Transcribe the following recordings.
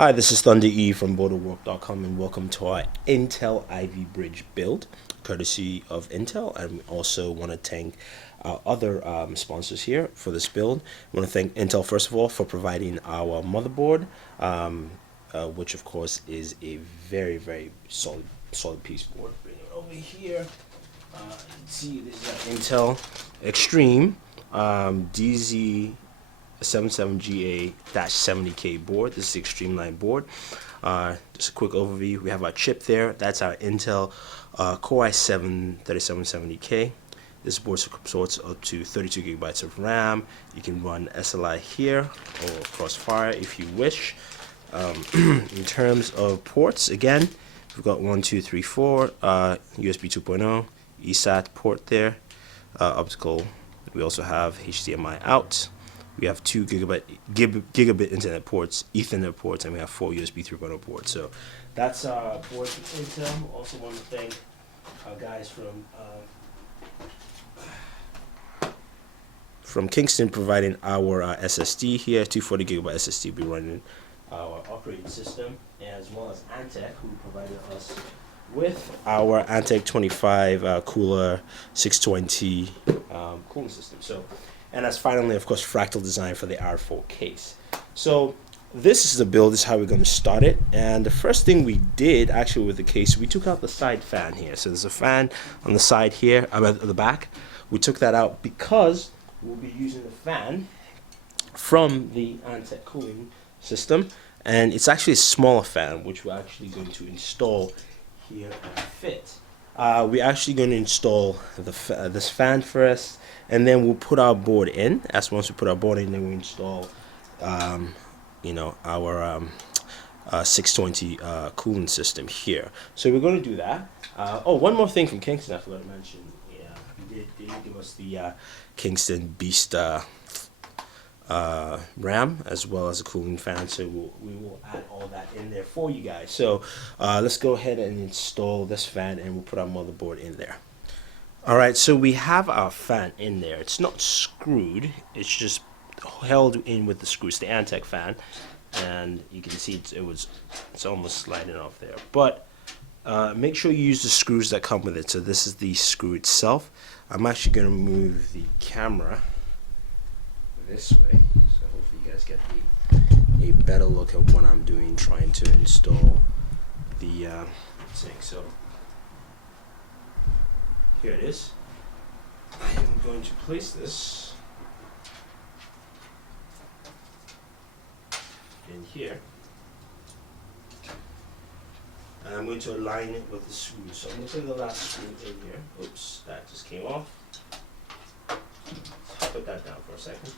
Hi, this is Thunder E from Booredatwork.com and welcome to our Intel Ivy Bridge build, courtesy of Intel. And we also want to thank our other sponsors here for this build. I want to thank Intel, first of all, for providing our motherboard, which of course is a very solid piece of board. Bring it over here. You can see this is our Intel Extreme DZ77GA-70K board. This is the Extreme Line board. Just a quick overview. We have our chip there. That's our Intel Core i7-3770K. This board supports up to 32 gigabytes of RAM. You can run SLI here or Crossfire if you wish. In terms of ports, again, we've got 1, 2, 3, 4, USB 2.0, eSAT port there, optical. We also have HDMI out. We have 2 gigabit internet ports, Ethernet ports, and we have 4 USB 3.0 ports. So that's our board from Intel. Also want to thank our guys from Kingston providing our SSD here, 240 gigabyte SSD. We're running our operating system, as well as Antec, who provided us with our Antec 25 cooler 620 cooling system. So, and that's finally, of course, Fractal Design for the R4 case. So this is the build. This is how we're going to start it. And the first thing we did actually with the case, we took out the side fan here. So there's a fan on the side here, at the back. We took that out because we'll be using the fan from the Antec cooling system, and it's actually a smaller fan, which we're actually going to install here and fit. We're actually going to install this fan first, and then we'll put our board in. As once we put our board in, then we install, our 620 cooling system here. So we're going to do that. Oh, one more thing from Kingston I forgot to mention. Yeah, they did give us the Kingston Beast RAM as well as a cooling fan, so we will add all that in there for you guys. So let's go ahead and install this fan, and we'll put our motherboard in there. Alright, so we have our fan in there. It's not screwed, it's just held in with the screws, the Antec fan, and you can see it's almost sliding off there. But make sure you use the screws that come with it. So this is the screw itself. I'm actually going to move the camera this way, so hopefully you guys get a better look at what I'm doing, trying to install the thing. So here it is. I am going to place this in here, and I'm going to align it with the screws. So I'm going to put the last screw in here. Oops, that just came off. Put that down for a second.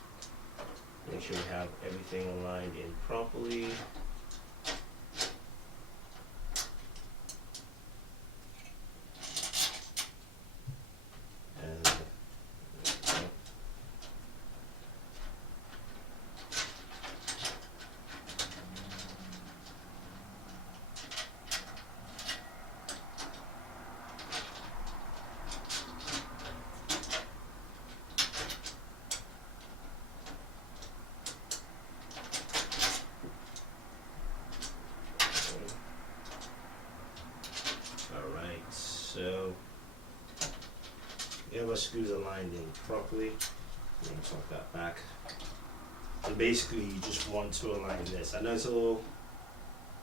Make sure we have everything aligned in properly. And so we have our screws aligned in properly. I'm going to tuck that back. So basically you just want to align this. I know it's a little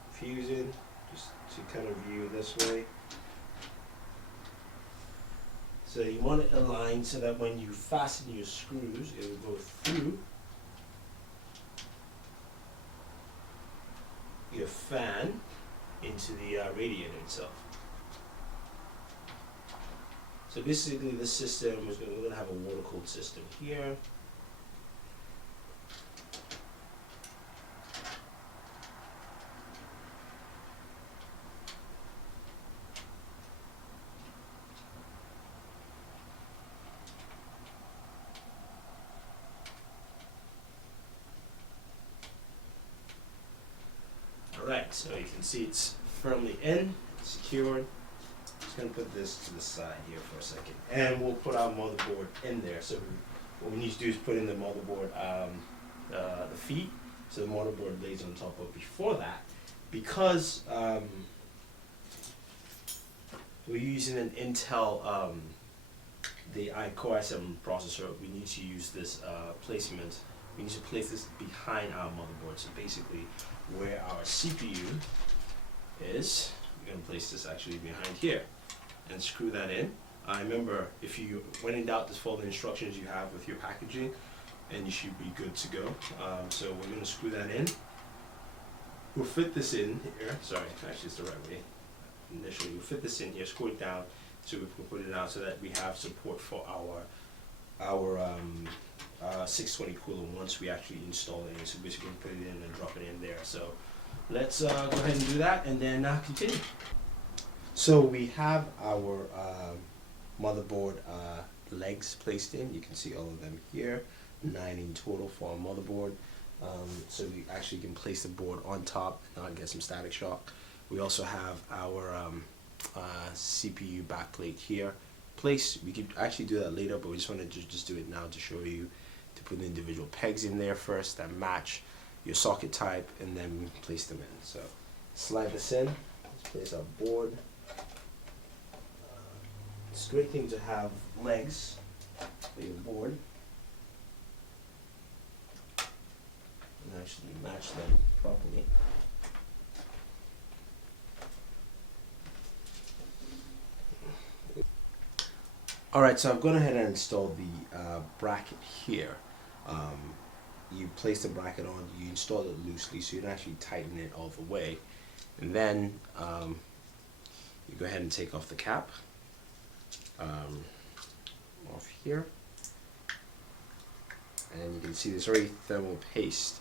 confusing, just to kind of view this way. So you want it aligned so that when you fasten your screws, it will go through your fan into the radiator itself. So basically this system we're going to have a water cooled system here. Alright, so you can see it's firmly in, secured. Just going to put this to the side here for a second, and we'll put our motherboard in there. So what we need to do is put in the motherboard, the feet, So the motherboard lays on top. But before that, because we're using an Intel the Core i7 processor, we need to use this placement. We need to place this behind our motherboard. So basically, where our CPU is, we're going to place this actually behind here and screw that in. Remember, if you, when in doubt, just follow the instructions you have with your packaging, and you should be good to go. So we're going to screw that in. We'll fit this in here. Sorry, actually it's the right way. Initially, we'll fit this in here, screw it down, so we can put it out so that we have support for our 620 cooler once we actually install it in. So basically put it in and drop it in there. So let's go ahead and do that and then continue. So we have our motherboard legs placed in. You can see all of them here, 9 in total for our motherboard. So we actually can place the board on top and not get some static shock. We also have our CPU backplate here placed. We could actually do that later, but we just wanted to just do it now to show you, to put the individual pegs in there first that match your socket type, and then place them in. So slide this in. Let's place our board. It's a great thing to have legs for your board and actually match them properly. Alright, so I've gone ahead and installed the bracket here. You place the bracket on, you install it loosely so you don't actually tighten it all the way. And then you go ahead and take off the cap off here. And you can see there's already thermal paste.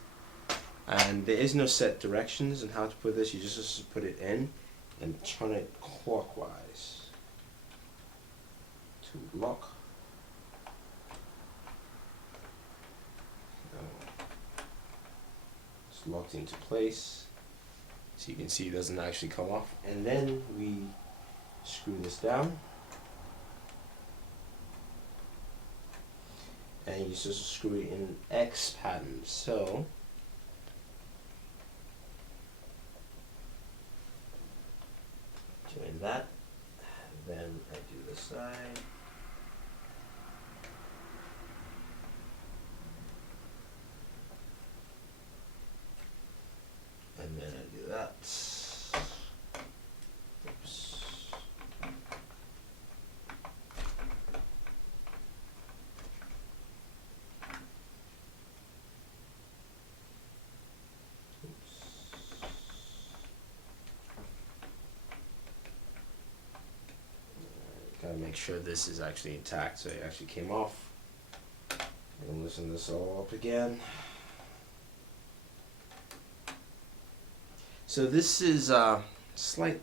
And there is no set directions on how to put this. You just put it in and turn it clockwise to lock. It's locked into place. So you can see it doesn't actually come off. And then we screw this down. And you just screw it in X pattern. So doing that, then I do this side. And then I do that. Oops. Gotta make sure this is actually intact, so it actually came off. I'm gonna loosen this all up again. So this is a slightly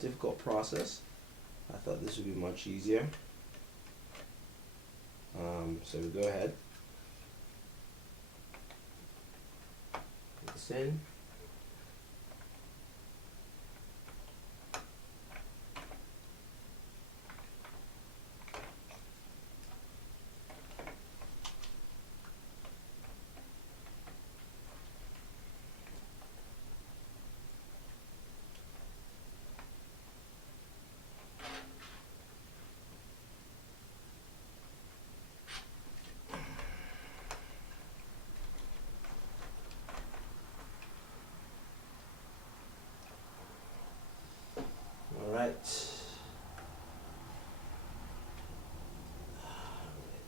difficult process. I thought this would be much easier. So we go ahead. Put this in. Alright.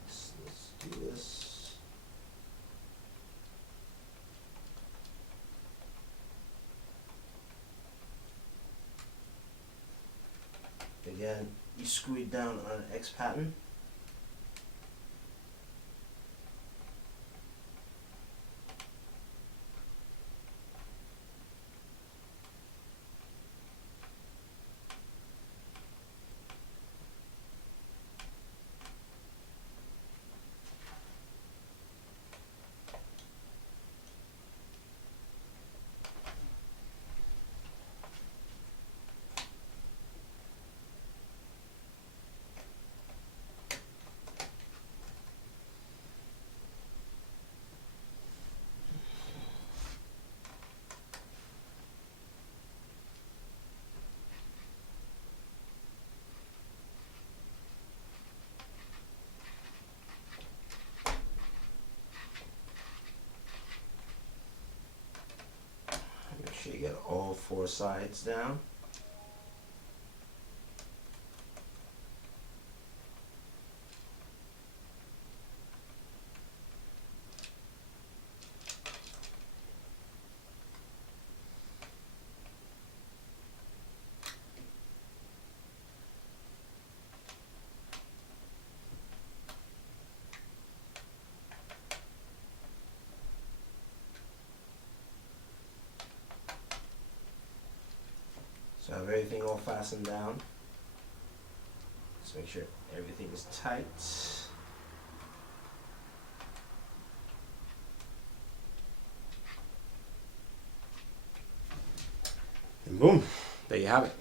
Let's do this. Again, you screw it down on an X pattern. you get all four sides down. So I have everything all fastened down. Let's make sure everything is tight. And boom, there you have it.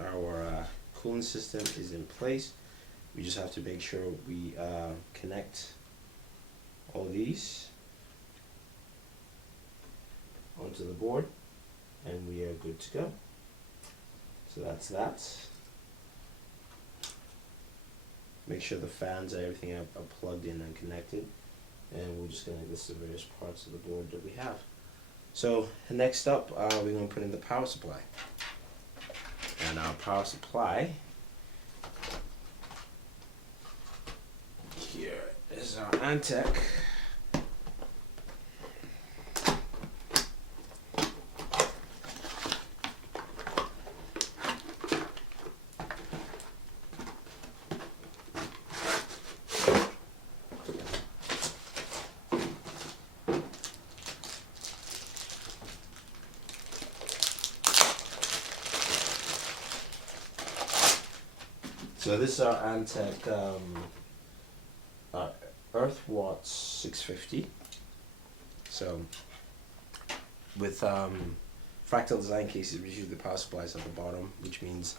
Our cooling system is in place. We just have to make sure we connect all these onto the board, and we are good to go. So that's that. Make sure the fans and everything are plugged in and connected, and we're just going to list the various parts of the board that we have. So next up, we're going to put in the power supply. And our power supply, here is our Antec. So this is our Antec Earth Watts 650. So with fractal design cases, we use the power supplies at the bottom, which means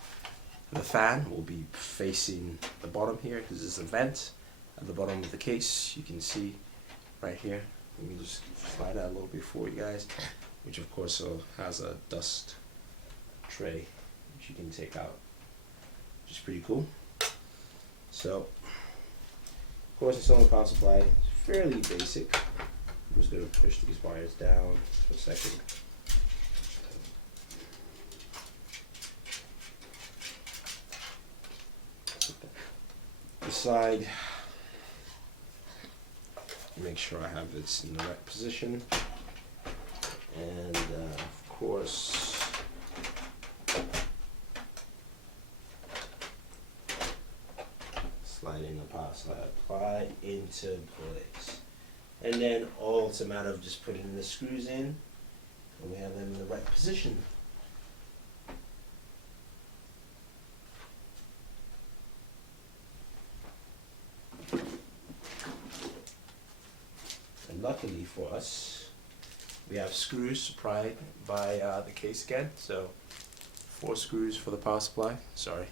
the fan will be facing the bottom here because there's a vent at the bottom of the case. You can see right here. Let me just slide out a little bit for you guys, which of course has a dust tray which you can take out, which is pretty cool. So, of course, it's on the power supply. It's fairly basic. I'm just going to push these wires down for a second. The side. Make sure I have this in the right position. And, of course, slide in the power supply, apply into place. And then all it's a matter of just putting the screws in, and we have them in the right position. And luckily for us, we have screws supplied by the case again, so 4 screws for the power supply, sorry.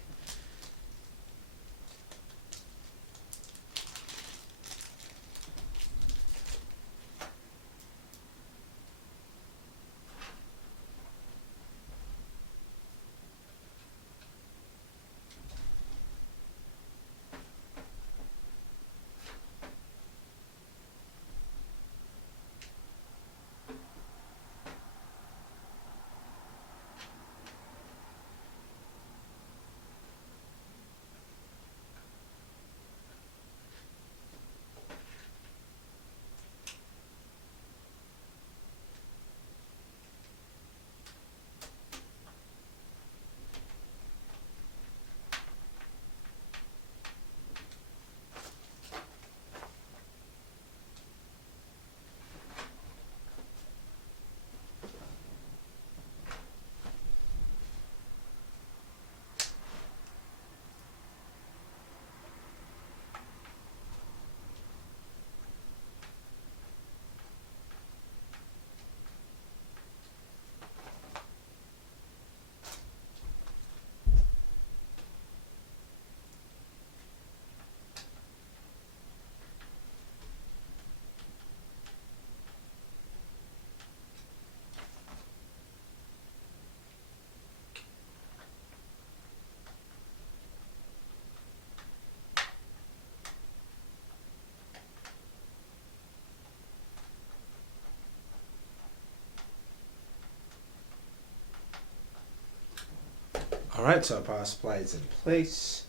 Alright, so our power supply is in place.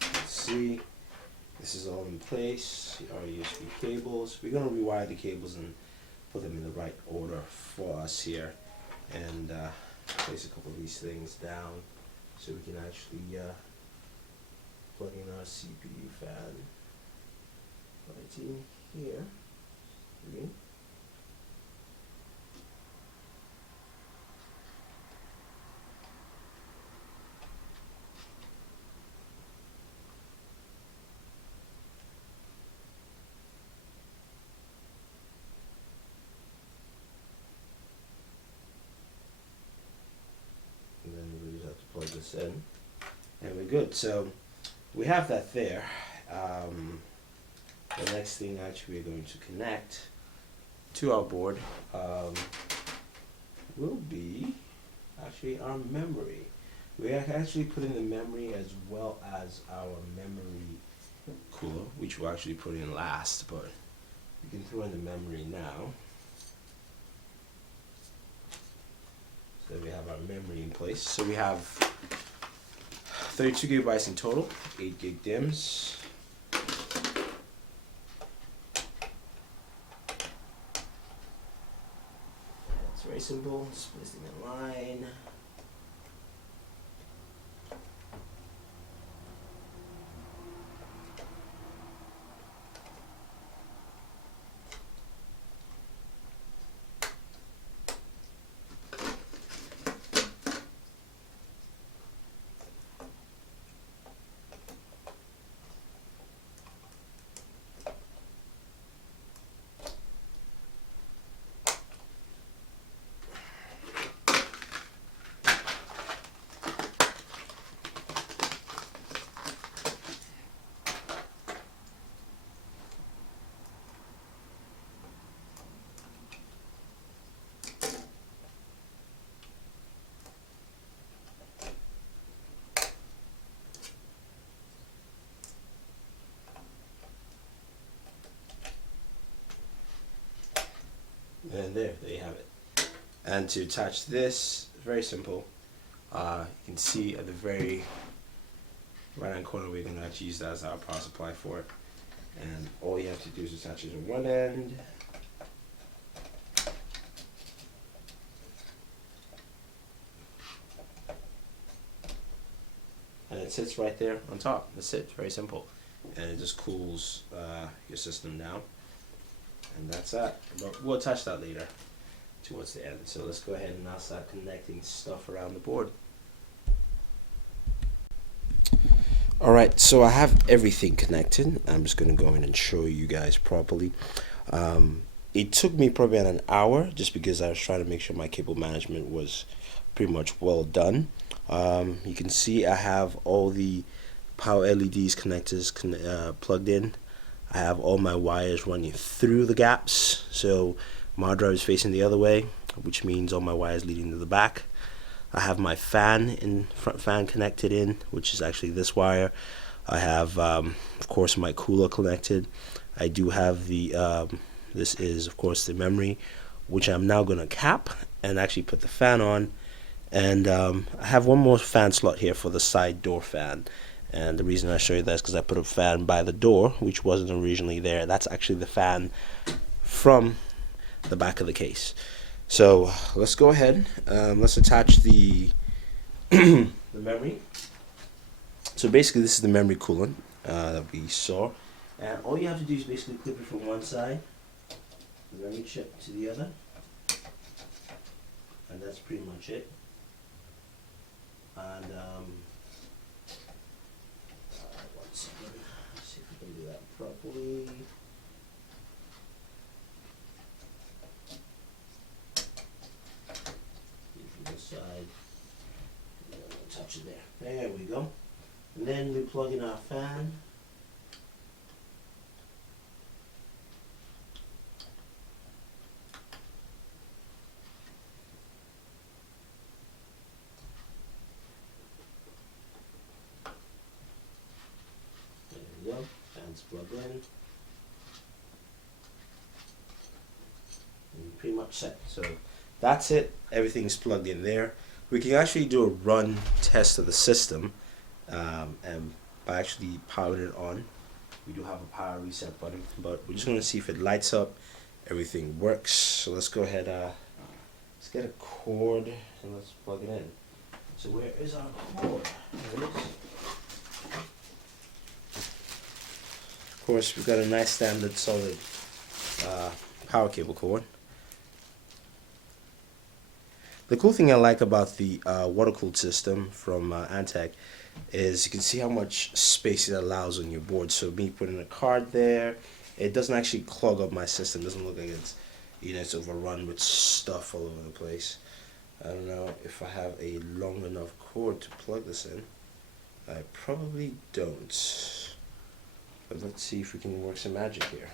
Let's see. This is all in place. Our USB cables. We're going to rewire the cables and put them in the right order for us here. And place a couple of these things down so we can actually plug in our CPU fan right in here. Okay. And then we just have to plug this in, and we're good. So we have that there. The next thing actually we're going to connect to our board will be actually our memory. We actually put in the memory as well as our memory cooler, which we'll actually put in last, but we can throw in the memory now. So we have our memory in place. So we have 32 gigabytes in total, 8 gig DIMMs. It's very simple, just placing a line. And there you have it. And to attach this, very simple. You can see at the very right hand corner, we're going to actually use that as our power supply for it. And all you have to do is attach it to one end. And it sits right there on top. That's it, very simple. And it just cools your system down. And that's that. But we'll attach that later towards the end. So let's go ahead and now start connecting stuff around the board. Alright, so I have everything connected. I'm just going to go in and show you guys properly. It took me probably an hour just because I was trying to make sure my cable management was pretty much well done. You can see I have all the power LEDs connectors plugged in. I have all my wires running through the gaps, so my hard drive is facing the other way, which means all my wires leading to the back. I have my front fan connected in, which is actually this wire. I have, of course, my cooler connected. I do have the, this is, of course, the memory, which I'm now going to cap and actually put the fan on. And I have one more fan slot here for the side door fan. And the reason I show you that is because I put a fan by the door, which wasn't originally there. That's actually the fan from the back of the case. So let's go ahead. Let's attach the the memory. So basically, this is the memory coolant that we saw, and all you have to do is basically clip it from one side, the memory chip to the other, and that's pretty much it. And one second, let's see if we can do that properly. From this side, and then we'll touch it there. There we go. And then we plug in our fan. There we go. Fan's plugged in. And pretty much set. So that's it. Everything's plugged in there. we can actually do a run test of the system, and by actually powering it on. We do have a power reset button, but we're just going to see if it lights up, everything works. So let's go ahead, let's get a cord and let's plug it in. So where is our cord? There it is. Of course, we've got a nice standard solid power cable cord. The cool thing I like about the water-cooled system from Antec is you can see how much space it allows on your board. So me putting a card there, it doesn't actually clog up my system. It doesn't look like it's, it's overrun with stuff all over the place. I don't know if I have a long enough cord to plug this in. I probably don't. But let's see if we can work some magic here.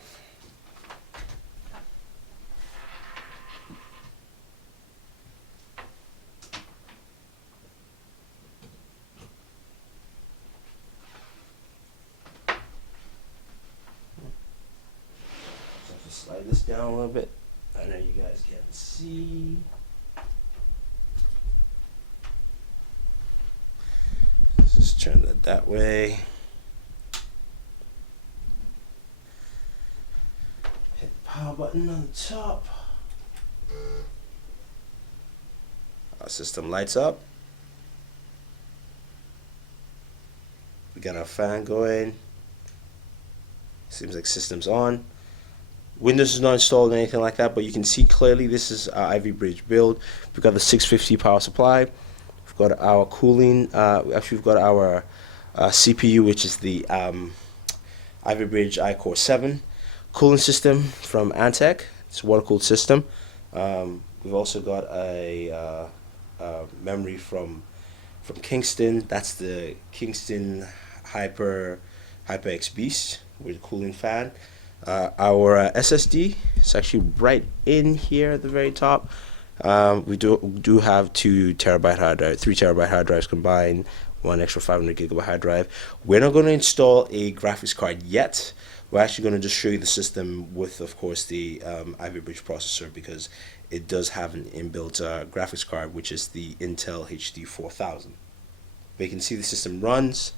Slide this down a little bit. I know you guys can't see. Let's just turn that way. Hit the power button on the top. Our system lights up. We got our fan going. Seems like system's on. Windows is not installed or anything like that, but you can see clearly this is our Ivy Bridge build. We've got the 650 power supply. We've got our cooling. Actually, we've got our CPU, which is the Ivy Bridge iCore 7 cooling system from Antec. It's a water-cooled system. We've also got a memory from Kingston. That's the Kingston HyperX Beast with a cooling fan. Our SSD is actually right in here at the very top. We do have 2 terabyte hard drive, 3 terabyte hard drives combined, one extra 500 gigabyte hard drive. We're not going to install a graphics card yet. We're actually going to just show you the system with, of course, the Ivy Bridge processor, because it does have an inbuilt graphics card, which is the Intel HD 4000. But you can see the system runs.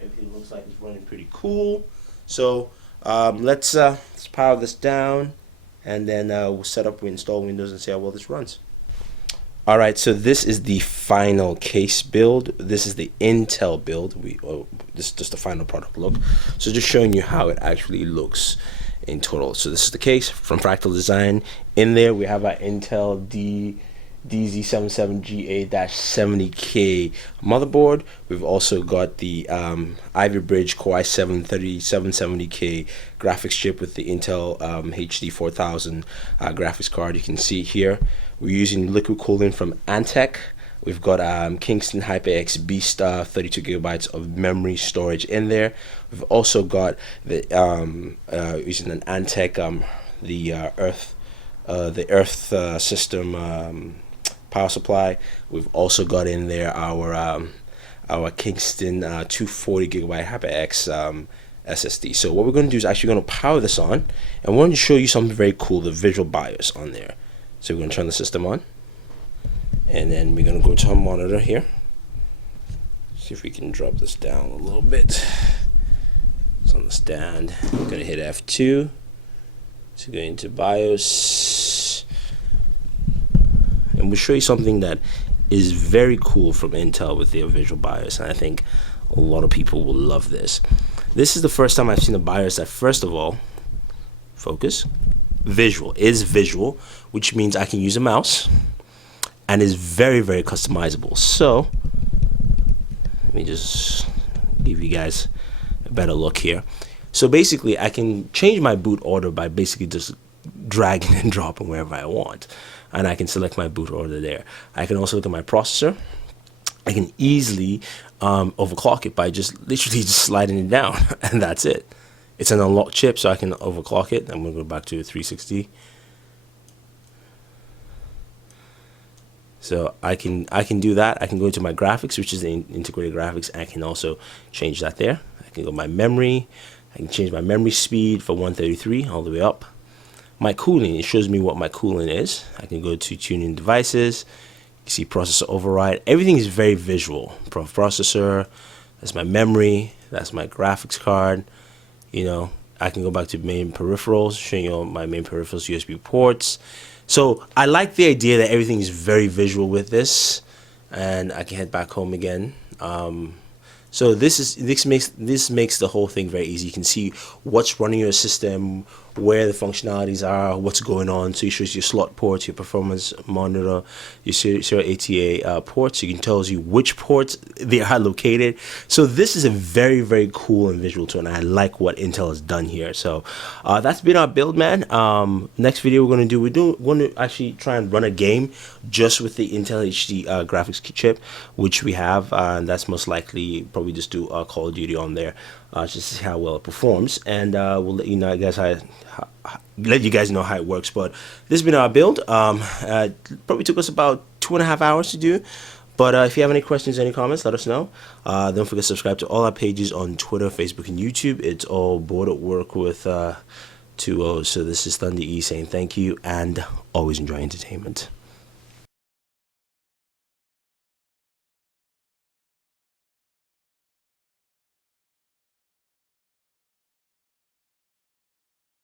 Everything looks like it's running pretty cool. So let's power this down, and then we'll set up, we install Windows, and see how well this runs. Alright, so this is the final case build. This is the Intel build. This is just the final product look. So just showing you how it actually looks in total. So this is the case from Fractal Design. In there we have our Intel DZ77GA-70K motherboard. We've also got the Ivy Bridge Core i7-3770K graphics chip with the Intel HD 4000 graphics card. You can see here we're using liquid cooling from Antec. We've got Kingston HyperX Beast 32 gigabytes of memory storage in there. We've also got the using an Antec the Earth system power supply. We've also got in there our Kingston 240 gigabyte HyperX SSD. So what we're going to do is actually going to power this on, and we're going to show you something very cool, the visual BIOS on there. So we're going to turn the system on, and then we're going to go to our monitor here. See if we can drop this down a little bit. It's on the stand. I'm going to hit F2 to go into BIOS, and we'll show you something that is very cool from Intel with their visual BIOS, and I think a lot of people will love this. This is the first time I've seen a BIOS that, first of all, focus, is visual, which means I can use a mouse, and is very, very customizable. So let me just give you guys a better look here. So basically I can change my boot order by basically just dragging and dropping wherever I want, and I can select my boot order there. I can also look at my processor. I can easily overclock it by just literally just sliding it down, and that's it. It's an unlocked chip, so I can overclock it. I'm going to go back to 360. So I can do that. I can go into my graphics, which is the integrated graphics. I can also change that there. I can go my memory. I can change my memory speed from 133 all the way up. my cooling. It shows me what my cooling is. I can go to tuning devices. You see processor override. Everything is very visual. Processor, that's my memory, that's my graphics card. You know, I can go back to main peripherals, showing you all my main peripherals, USB ports. So I like the idea that everything is very visual with this, and I can head back home again. So this makes the whole thing very easy. You can see what's running your system, where the functionalities are, what's going on. So it shows your slot ports, your performance monitor, your serial ATA ports. You can tell you which ports they are located. So this is a very, very cool and visual tool, and I like what Intel has done here. So that's been our build, man. Next video we're going to actually try and run a game just with the Intel HD graphics chip, which we have, and that's most likely probably just do Call of Duty on there, just to see how well it performs, and we'll let you know, guys, let you guys know how it works. But this has been our build. Probably took us about 2.5 hours to do. But if you have any questions, any comments, let us know. Don't forget to subscribe to all our pages on Twitter, Facebook, and YouTube. It's all Booredatwork with 2 O's. So this is Thunder E saying thank you and always enjoy entertainment.